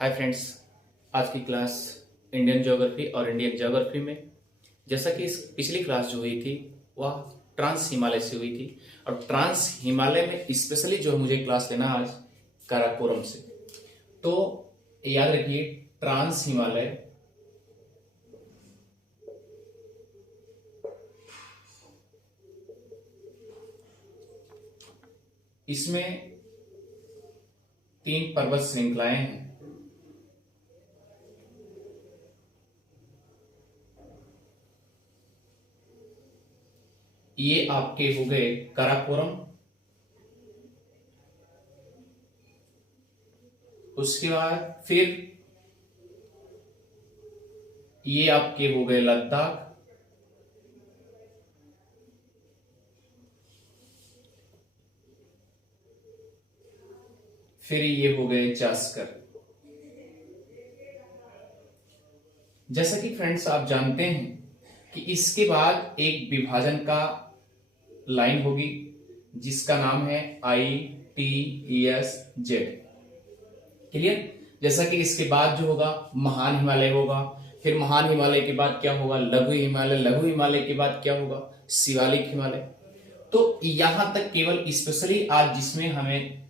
Hi friends, आज की class Indian geography और इंडियन ज्योग्राफी में जैसा कि इस पिछली क्लास जो हुई थी वह ट्रांस हिमालय से हुई थी और ट्रांस हिमालय में स्पेशली जो मुझे क्लास लेना आज काराकोरम से। तो याद रखिए, ट्रांस हिमालय इसमें 3 पर्वत श्रृंखलाएं हैं। ये आपके हो गए काराकोरम, उसके बाद फिर ये आपके हो गए लद्दाख, फिर ये हो गए जास्कर। जैसा कि फ्रेंड्स आप जानते हैं कि इसके बाद एक विभाजन का लाइन होगी जिसका नाम है ITES-Z। क्लियर? जैसा कि इसके बाद जो होगा महान हिमालय होगा, फिर महान हिमालय के बाद क्या होगा लघु हिमालय, लघु हिमालय के बाद क्या होगा शिवालिक हिमालय। तो यहां तक केवल स्पेशली आज जिसमें हमें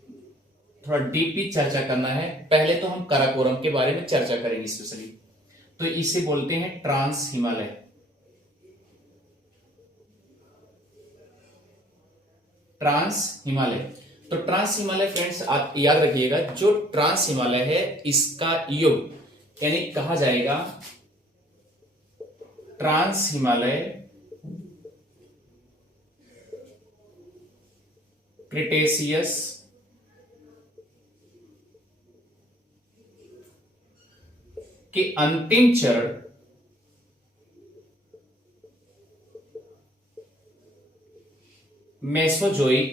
थोड़ा डीपली चर्चा करना है, पहले तो हम काराकोरम के बारे में चर्चा करेंगे स्पेशली। तो इसे बोलते हैं ट्रांस हिमालय। ट्रांस हिमालय, तो ट्रांस हिमालय फ्रेंड्स आप याद रखिएगा, जो ट्रांस हिमालय है इसका योग यानी कहा जाएगा ट्रांस हिमालय क्रिटेशियस के अंतिम चरण मेसोजोइक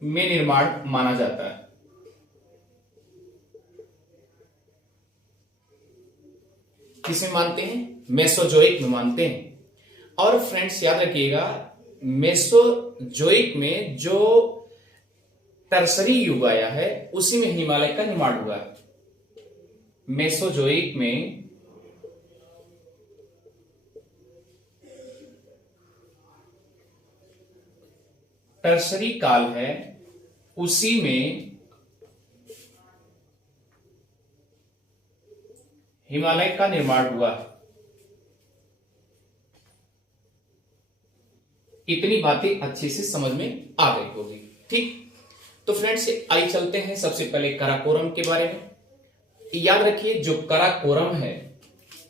में निर्माण माना जाता है। किसमें मानते हैं? मेसोजोइक में मानते हैं। और फ्रेंड्स याद रखिएगा, मेसोजोइक में जो टर्सरी युग आया है उसी में हिमालय का निर्माण हुआ है। मेसोजोइक में टर्सरी काल है, उसी में हिमालय का निर्माण हुआ है। इतनी बातें अच्छे से समझ में आ गई होगी। ठीक, तो फ्रेंड्स आइए चलते हैं सबसे पहले काराकोरम के बारे में। याद रखिए, जो काराकोरम है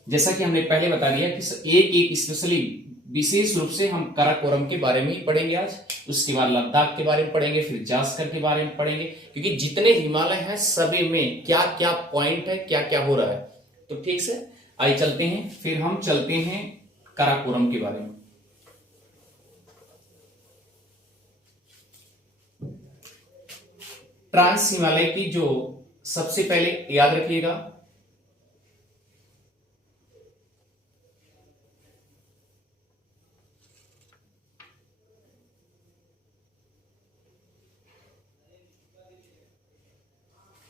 जैसा कि हमने पहले बता दिया कि एक स्पेशली विशेष रूप से हम काराकोरम के बारे में ही पढ़ेंगे आज, उसके बाद लद्दाख के बारे में पढ़ेंगे, फिर जास्कर के बारे में पढ़ेंगे, क्योंकि जितने हिमालय हैं सभी में क्या क्या पॉइंट है, क्या क्या हो रहा है। तो ठीक से आइए चलते हैं, फिर हम चलते हैं काराकोरम के बारे में। ट्रांस हिमालय की जो सबसे पहले याद रखिएगा,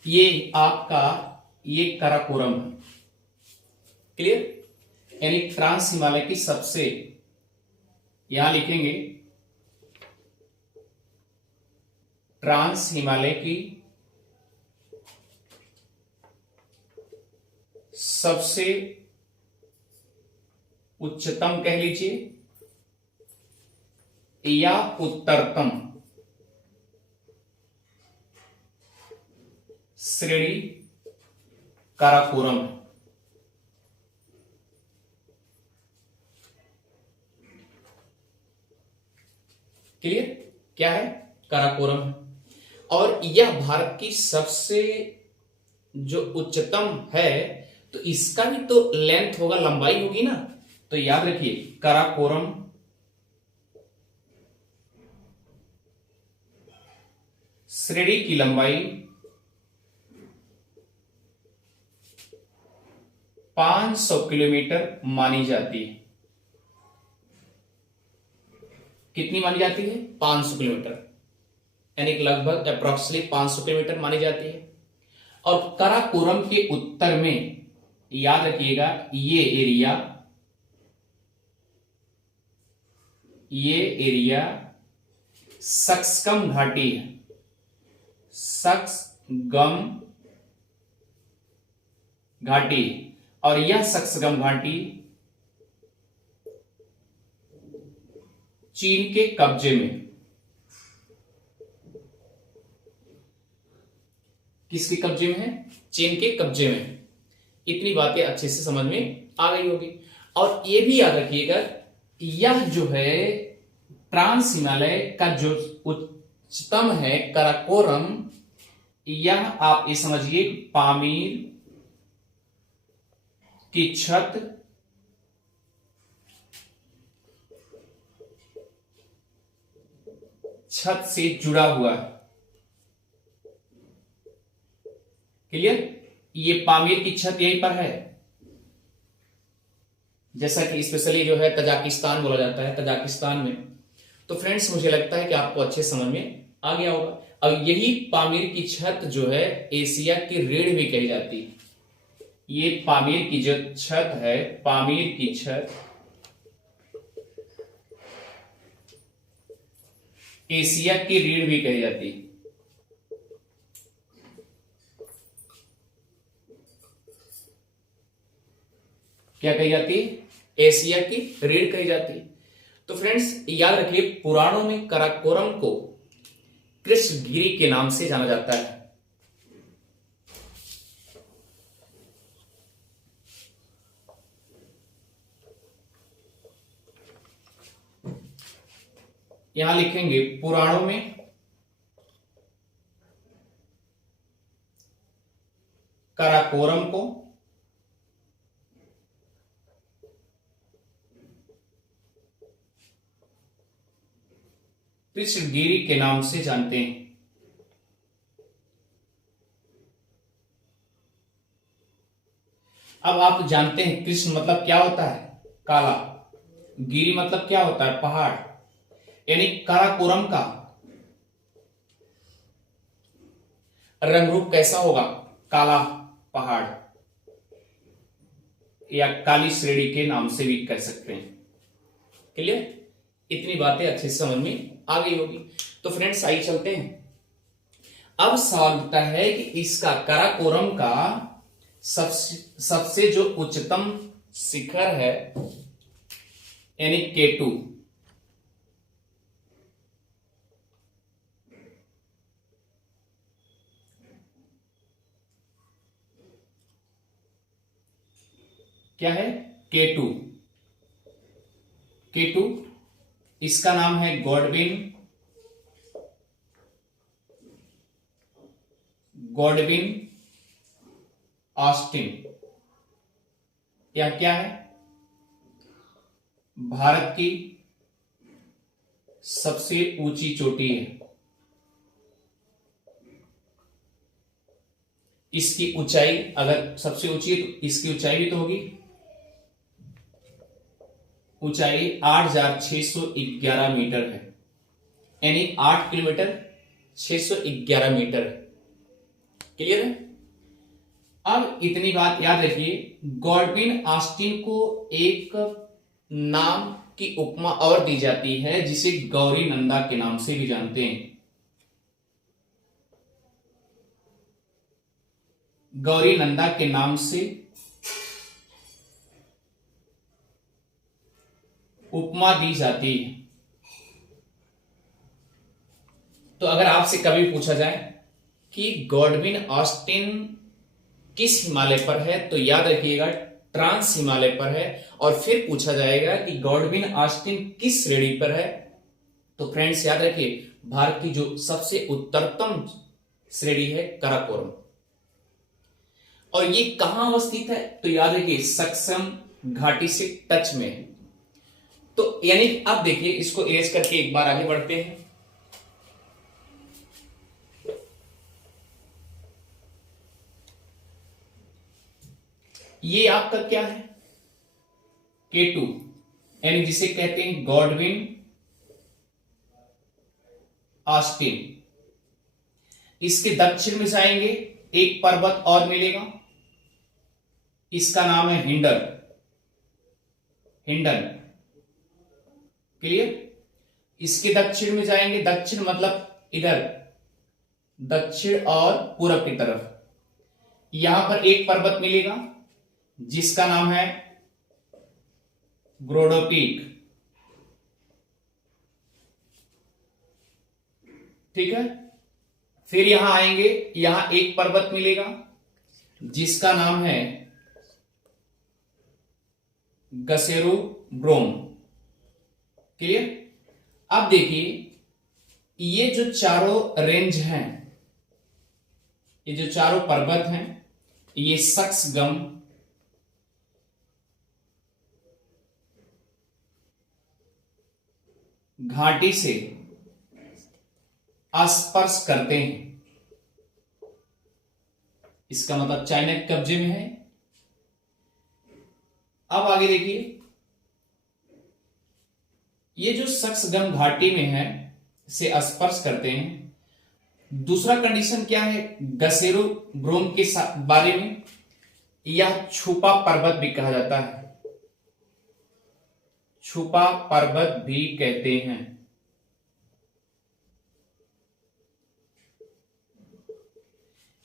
ये आपका ये काराकोरम है। क्लियर? यानी ट्रांस हिमालय की सबसे, यहां लिखेंगे ट्रांस हिमालय की सबसे उच्चतम कह लीजिए या उत्तरतम श्रेणी काराकोरम है। क्लियर? क्या है? काराकोरम है। और यह भारत की सबसे जो उच्चतम है, तो इसका भी तो लेंथ होगा, लंबाई होगी ना। तो याद रखिए, काराकोरम श्रेणी की लंबाई 500 किलोमीटर मानी जाती है। कितनी मानी जाती है? 500 किलोमीटर। यानी कि लगभग अप्रोक्सीमेटली 500 किलोमीटर मानी जाती है। और काराकोरम के उत्तर में याद रखिएगा ये एरिया सक्सगम घाटी है, सक्सगम घाटी। और यह सक्सगम घाटी चीन के कब्जे में। किसके कब्जे में है? चीन के कब्जे में। इतनी बातें अच्छे से समझ में आ गई होगी। और ये भी याद रखिएगा, यह जो है ट्रांस हिमालय का जो उच्चतम है काराकोरम, यह आप ये समझिए पामीर की छत से जुड़ा हुआ है। क्लियर? ये पामीर की छत यहीं पर है, जैसा कि स्पेशली जो है तजाकिस्तान बोला जाता है, तजाकिस्तान में। तो फ्रेंड्स मुझे लगता है कि आपको अच्छे समझ में आ गया होगा। अब यही पामीर की छत जो है एशिया की रीढ़ भी कही जाती है। ये पामीर की जो छत है, पामीर की छत एशिया की रीढ़ भी कही जाती है। क्या कही जाती है? एशिया की रीढ़ कही जाती है। तो फ्रेंड्स याद रखिए, पुराणों में काराकोरम को कृष्णगिरी के नाम से जाना जाता है। यहां लिखेंगे पुराणों में काराकोरम को कृष्णगिरी के नाम से जानते हैं। अब आप जानते हैं कृष्ण मतलब क्या होता है? काला। गिरी मतलब क्या होता है? पहाड़। यानी काराकोरम का रंग रूप कैसा होगा? काला पहाड़, या काली श्रेणी के नाम से भी कह सकते हैं। क्लियर? इतनी बातें अच्छे से समझ में आ गई होगी। तो फ्रेंड्स आइए चलते हैं। अब सवाल उठता है कि इसका काराकोरम का सबसे जो उच्चतम शिखर है यानी K2, क्या है? K2। K2 इसका नाम है गॉडविन ऑस्टिन। यह क्या है? भारत की सबसे ऊंची चोटी है। इसकी ऊंचाई अगर सबसे ऊंची है तो इसकी ऊंचाई भी तो होगी। ऊंचाई 8,611 मीटर है, यानी 8 किलोमीटर 611 मीटर। क्लियर है? अब इतनी बात याद रखिए, गॉडविन ऑस्टिन को एक नाम की उपमा और दी जाती है जिसे गौरी नंदा के नाम से भी जानते हैं। गौरी नंदा के नाम से उपमा दी जाती है। तो अगर आपसे कभी पूछा जाए कि गॉडविन ऑस्टिन किस हिमालय पर है, तो याद रखिएगा ट्रांस हिमालय पर है। और फिर पूछा जाएगा कि गॉडविन ऑस्टिन किस श्रेणी पर है, तो फ्रेंड्स याद रखिए भारत की जो सबसे उत्तरतम श्रेणी है काराकोरम। और ये कहां अवस्थित है, तो याद रखिए सक्सम घाटी से टच में है। तो यानी अब देखिए, इसको इरेज करके एक बार आगे बढ़ते हैं। ये आपका क्या है? K2, यानी जिसे कहते हैं गॉडविन ऑस्टिन। इसके दक्षिण में जाएंगे, एक पर्वत और मिलेगा, इसका नाम है हिंडन। हिंडन, क्लियर। इसके दक्षिण में जाएंगे, दक्षिण मतलब इधर, दक्षिण और पूरब की तरफ, यहां पर एक पर्वत मिलेगा जिसका नाम है ग्रोडो पीक। ठीक है। फिर यहां आएंगे, यहां एक पर्वत मिलेगा जिसका नाम है गसेरो ब्रोम। क्लियर। अब देखिए, ये जो चारों रेंज हैं, ये जो चारों पर्वत हैं, ये सक्सगम, घाटी से स्पर्श करते हैं। इसका मतलब चाइना के कब्जे में है। अब आगे देखिए, ये जो सक्सगम घाटी में है से स्पर्श करते हैं। दूसरा कंडीशन क्या है गसेरो ब्रोम के बारे में, यह छुपा पर्वत भी कहा जाता है, छुपा पर्वत भी कहते हैं।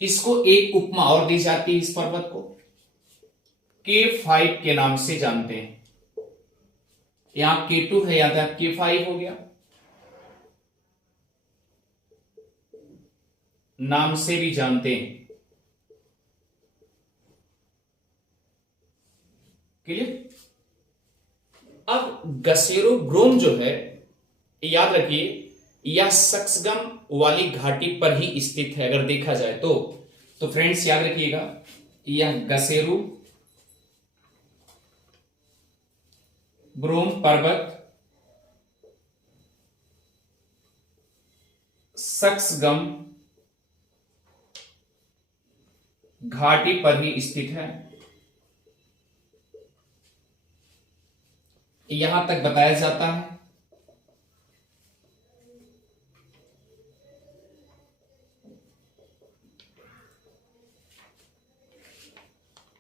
इसको एक उपमा और दी जाती है, इस पर्वत को K5 के नाम से जानते हैं। यहां K2 है, याद है, K5 हो गया, नाम से भी जानते हैं। क्लियर। अब गसेरो ब्रोम जो है, याद रखिए, यह सक्सगम वाली घाटी पर ही स्थित है अगर देखा जाए तो फ्रेंड्स याद रखिएगा, यह गसेरो ब्रोम पर्वत सक्सगम घाटी पर ही स्थित है। यहां तक बताया जाता है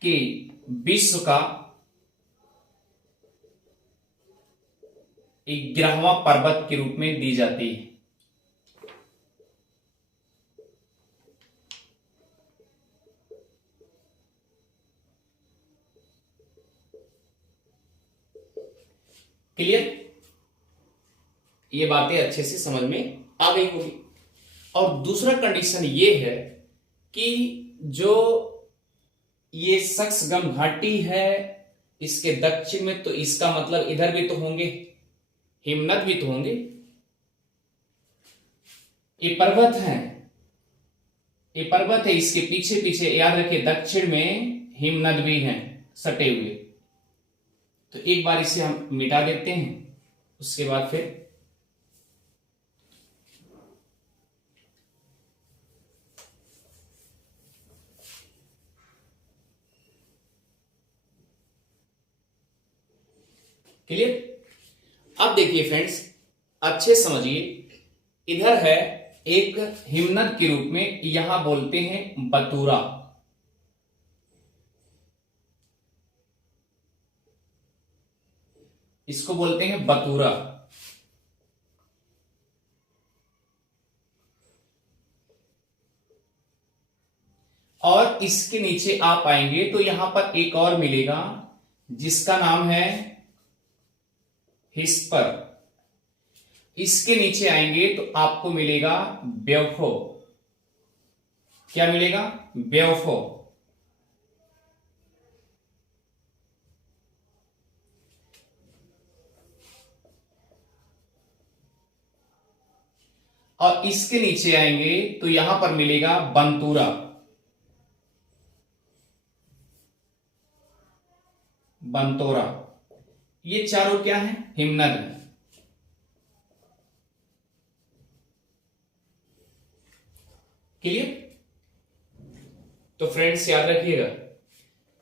कि विश्व का 11वां पर्वत के रूप में दी जाती है। क्लियर। ये बातें अच्छे से समझ में आ गई होगी। और दूसरा कंडीशन ये है कि जो ये सक्सगम घाटी है, इसके दक्षिण में, तो इसका मतलब इधर भी तो होंगे हिमनद, भी तो होंगे। ये पर्वत है, ये पर्वत है, इसके पीछे पीछे याद रखिए दक्षिण में हिमनद भी हैं सटे हुए। तो एक बार इसे हम मिटा देते हैं, उसके बाद फिर क्लियर। अब देखिए फ्रेंड्स, अच्छे समझिए, इधर है एक हिमनद के रूप में, यहां बोलते हैं बतूरा। इसको बोलते हैं बतूरा। और इसके नीचे आप आएंगे तो यहां पर एक और मिलेगा जिसका नाम है हिस्पर। इसके नीचे आएंगे तो आपको मिलेगा ब्योफो। क्या मिलेगा? ब्योफो। और इसके नीचे आएंगे तो यहां पर मिलेगा बंतूरा। बंतोरा। ये चारों क्या है? हिमनद है। क्लियर? तो फ्रेंड्स याद रखिएगा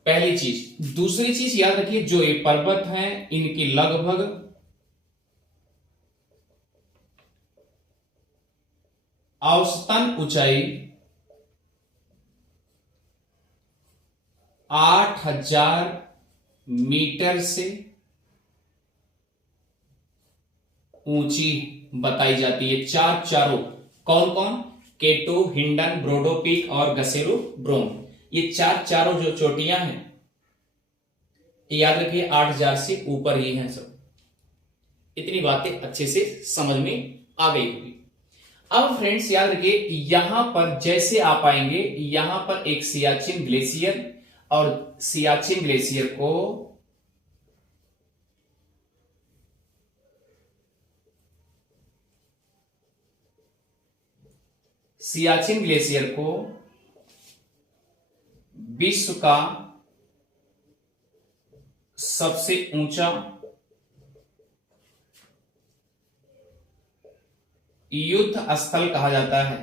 पहली चीज। दूसरी चीज याद रखिए, जो ये पर्वत हैं इनकी लगभग औसतन ऊंचाई 8,000 मीटर से ऊंची बताई जाती है। चारों कौन कौन? केटू, हिंडन, ब्रोडो पीक और गसेरो ब्रोम। ये चारों जो चोटियां हैं, याद रखिए 8,000 से ऊपर ही हैं सब। इतनी बातें अच्छे से समझ में आ गई होगी। अब फ्रेंड्स याद रखिए, यहां पर जैसे आप आएंगे, यहां पर एक सियाचिन ग्लेशियर, और सियाचिन ग्लेशियर को विश्व का सबसे ऊंचा युद्ध स्थल कहा जाता है।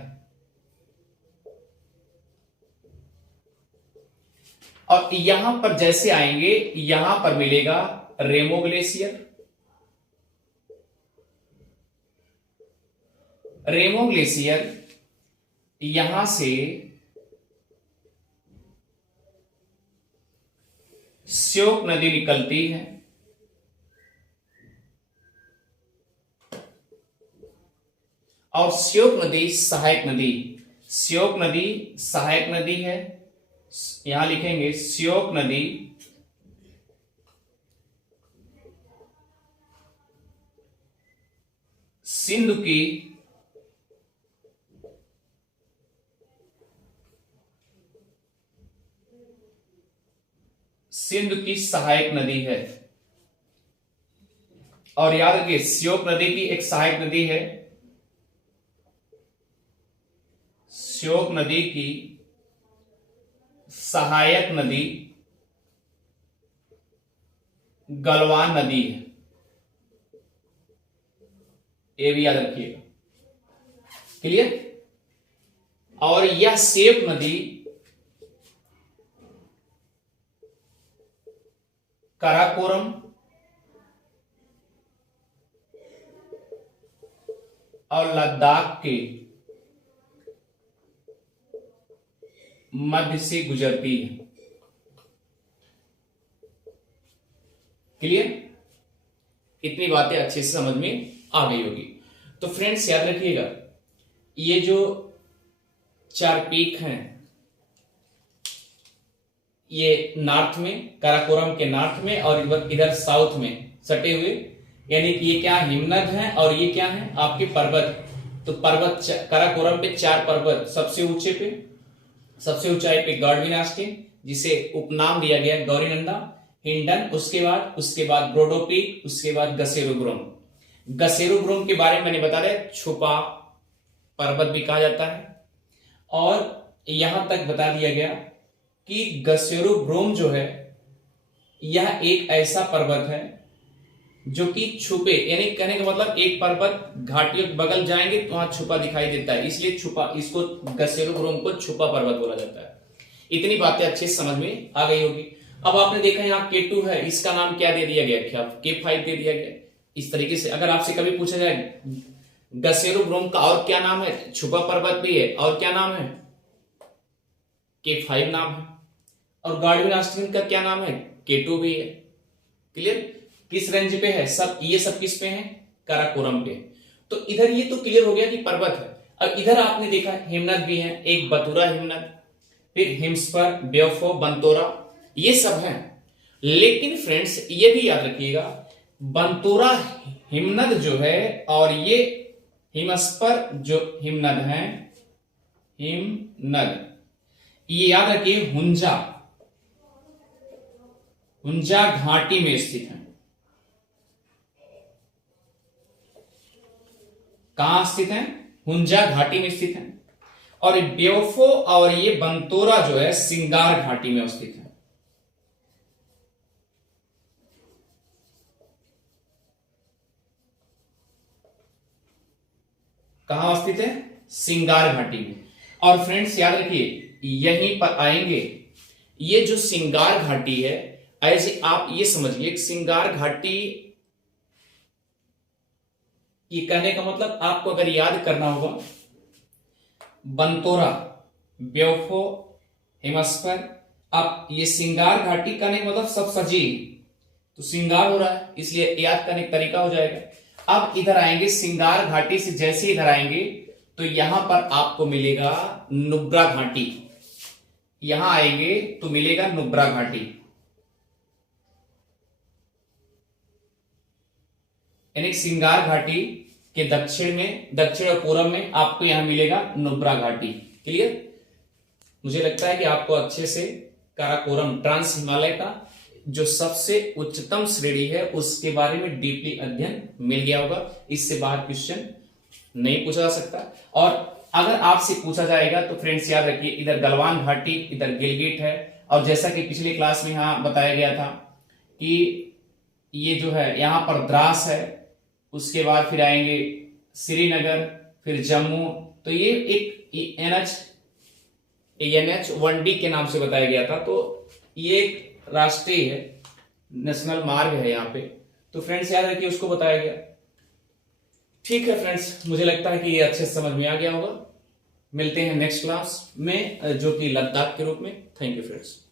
और यहां पर जैसे आएंगे, यहां पर मिलेगा रेमो ग्लेशियर। रेमो ग्लेशियर यहां से श्योक नदी निकलती है, और श्योक नदी सहायक नदी है। यहां लिखेंगे श्योक नदी सिंधु की सहायक नदी है। और याद रखिए, श्योक नदी की एक सहायक नदी है, श्योक नदी की सहायक नदी गलवान नदी है। ये भी याद रखिएगा। क्लियर? और यह श्योक नदी काराकोरम और लद्दाख के मध्य से गुजरती है। क्लियर? इतनी बातें अच्छे से समझ में आ गई होगी। तो फ्रेंड्स याद रखिएगा, ये जो 4 पीक हैं, ये नॉर्थ में, काराकोरम के नॉर्थ में, और इधर साउथ में सटे हुए, यानी कि ये क्या हिमनद हैं, और ये क्या है आपके पर्वत। तो पर्वत काराकोरम पे 4 पर्वत, सबसे ऊंचाई पे गॉडविनास्टिन, जिसे उपनाम दिया गया गौरीनंदा, हिंडन, उसके बाद ब्रोडो पीक, उसके बाद गसेरो ब्रोम के बारे में मैंने बता दिया, छुपा पर्वत भी कहा जाता है। और यहां तक बता दिया गया कि गसेरो ब्रोम जो है, यह एक ऐसा पर्वत है जो कि छुपे, यानी कहने का मतलब एक पर्वत घाटियों के बगल जाएंगे तो वहां छुपा दिखाई देता है, इसलिए छुपा, इसको गसेरो ब्रोम को छुपा पर्वत बोला जाता है। इतनी बातें अच्छे से समझ में आ गई होगी। अब आपने देखा यहाँ K2 है, इसका नाम क्या दे दिया गया? K5 दे दिया गया। इस तरीके से अगर आपसे कभी पूछा जाए गसेरो ब्रोम का और क्या नाम है, छुपा पर्वत भी है, और क्या नाम है? K5 नाम है। और गॉडविनास्टिन का क्या नाम है? K2 भी है। क्लियर? किस रेंज पे है? ये सब किस पे है? काराकोरम पे। तो इधर ये तो क्लियर हो गया कि पर्वत है। अब इधर आपने देखा हिमनद भी है, एक बतुरा हिमनद, फिर हिमस्पर, ब्योफो, बंतोरा, ये सब हैं। लेकिन फ्रेंड्स ये भी याद रखिएगा, बंतोरा हिमनद जो है और ये हिमस्पर जो हिमनद है, ये याद रखिए हुंजा घाटी में स्थित है। कहां स्थित है? हुंजा घाटी में स्थित है। और ब्योफो और ये बंतोरा जो है सिंगार घाटी में स्थित है। कहां स्थित है? सिंगार घाटी में। और फ्रेंड्स याद रखिए, यहीं पर आएंगे, ये जो सिंगार घाटी है, ऐसे आप ये समझिए सिंगार घाटी, ये कहने का मतलब आपको अगर याद करना होगा बनतोरा, ब्योफो, हेमस्फेयर। अब ये सिंगार घाटी का नहीं मतलब सब सजी, तो सिंगार हो रहा है इसलिए याद करने का तरीका हो जाएगा। अब इधर आएंगे सिंगार घाटी से, जैसे इधर आएंगे तो यहां पर आपको मिलेगा नुब्रा घाटी। यहां आएंगे तो मिलेगा नुब्रा घाटी, यानी सिंगार घाटी के दक्षिण में, दक्षिण और पूर्व में आपको यहां मिलेगा नुब्रा घाटी। क्लियर? मुझे लगता है कि आपको अच्छे से काराकोरम, ट्रांस हिमालय का जो सबसे उच्चतम श्रेणी है उसके बारे में डीपली अध्ययन मिल गया होगा। इससे बाहर क्वेश्चन नहीं पूछा जा सकता। और अगर आपसे पूछा जाएगा तो फ्रेंड्स याद रखिए, इधर गलवान घाटी, इधर गिलगिट है। और जैसा कि पिछली क्लास में यहां बताया गया था कि ये जो है यहां पर द्रास है, उसके बाद फिर आएंगे श्रीनगर, फिर जम्मू। तो ये एक NH1D के नाम से बताया गया था। तो ये एक राष्ट्रीय है, नेशनल मार्ग है यहाँ पे। तो फ्रेंड्स याद रखिए, उसको बताया गया। ठीक है फ्रेंड्स, मुझे लगता है कि ये अच्छे समझ में आ गया होगा। मिलते हैं नेक्स्ट क्लास में जो कि लद्दाख के रूप में। Thank you friends.